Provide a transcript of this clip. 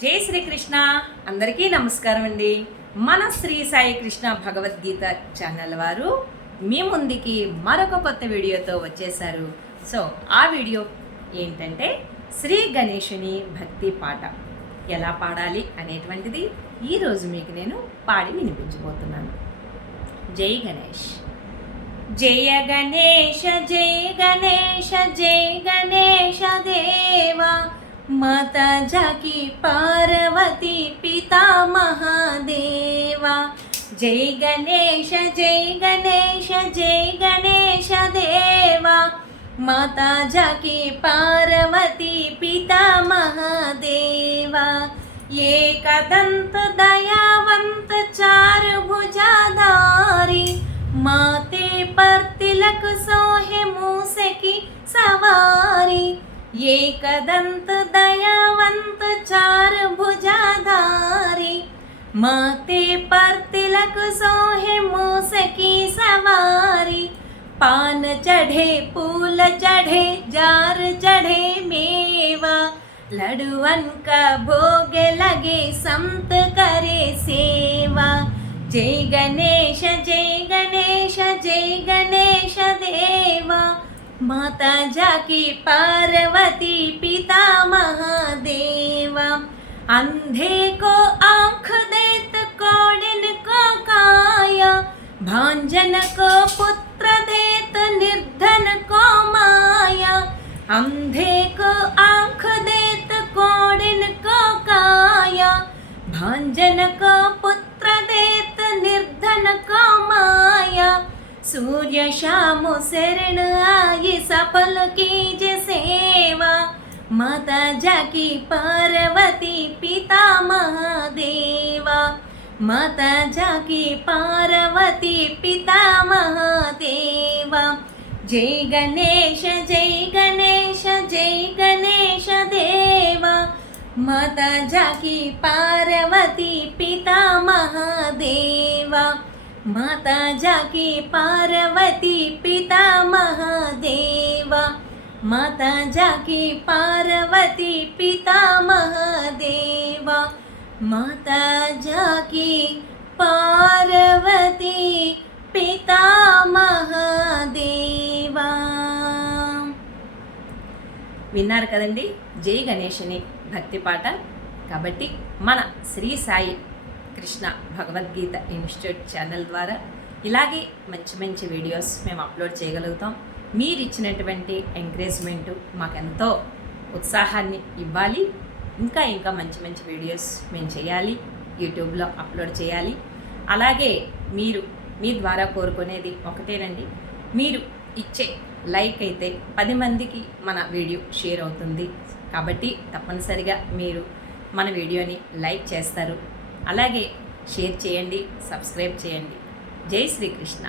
జై శ్రీకృష్ణ. అందరికీ నమస్కారం అండి. మన శ్రీ సాయి కృష్ణ భగవద్గీత ఛానల్ వారు మీ ముందుకి మరొక కొత్త వీడియోతో వచ్చేసారు. సో ఆ వీడియో ఏంటంటే శ్రీ గణేశుని భక్తి పాట ఎలా పాడాలి అనేటువంటిది ఈరోజు మీకు నేను పాడి వినిపించబోతున్నాను. జై గణేష్. జయ గణేశ జయ గణేశ జయ గణేశ దేవా, माता जाकी पार्वती पिता महादेवा. जय गणेश जय गणेश जय गणेश देवा, माता जाकी पार्वती पिता महादेवा. एकदंत दयावंत चार भुजाधारी, माते पर तिलक सोहे मूसे की सवारी. एकदंत दयावंत चार भुजाधारी, माथे पर तिलक सोहे मूस की सवारी. पान चढ़े फूल चढ़े जार चढ़े मेवा, लडुअन का भोग लगे संत करे सेवा. जय गणेश जय गणेश जय गणेश देवा, माता जाकी पार्वती पिता महादेवा. अंधे को आँख देत कोडिन को काया, भांजन को पुत्र देत निर्धन को माया. अंधे को आँख देत कोडिन को काया, भांजन को पुत्र देत निर्धन को माया. सूर्य शाम शरण आई सफल कीज सेवा, माता जाकी पार्वती पिता महादेवा. माता जाकी पार्वती पिता महादेवा. जय गणेश जय गणेश जय गणेश देवा, माता जाकी पार्वती पिता महादेवा. माता जाकी पार्वती पिता महादेवा. माता जाकी पार्वती पिता महादेवा. माता जाकी पार्वती पिता महादेवा. విన్నారు కదండి జై గణేశుని భక్తి పాట. కాబట్టి మన శ్రీ సాయి కృష్ణ భగవద్గీత ఇన్స్టిట్యూట్ ఛానల్ ద్వారా ఇలాగే మంచి మంచి వీడియోస్ మేము అప్లోడ్ చేయగలుగుతాం. మీరు ఇచ్చినటువంటి ఎంకరేజ్మెంటు మాకెంతో ఉత్సాహాన్ని ఇవ్వాలి. ఇంకా ఇంకా మంచి మంచి వీడియోస్ మేము చేయాలి, యూట్యూబ్లో అప్లోడ్ చేయాలి. అలాగే మీరు మీ ద్వారా కోరుకునేది ఒకటేనండి, మీరు ఇచ్చే లైక్ అయితే 10 మందికి మన వీడియో షేర్ అవుతుంది. కాబట్టి తప్పనిసరిగా మీరు మన వీడియోని లైక్ చేస్తారు. అలాగే షేర్ చేయండి, సబ్స్క్రైబ్ చేయండి. జై శ్రీకృష్ణ.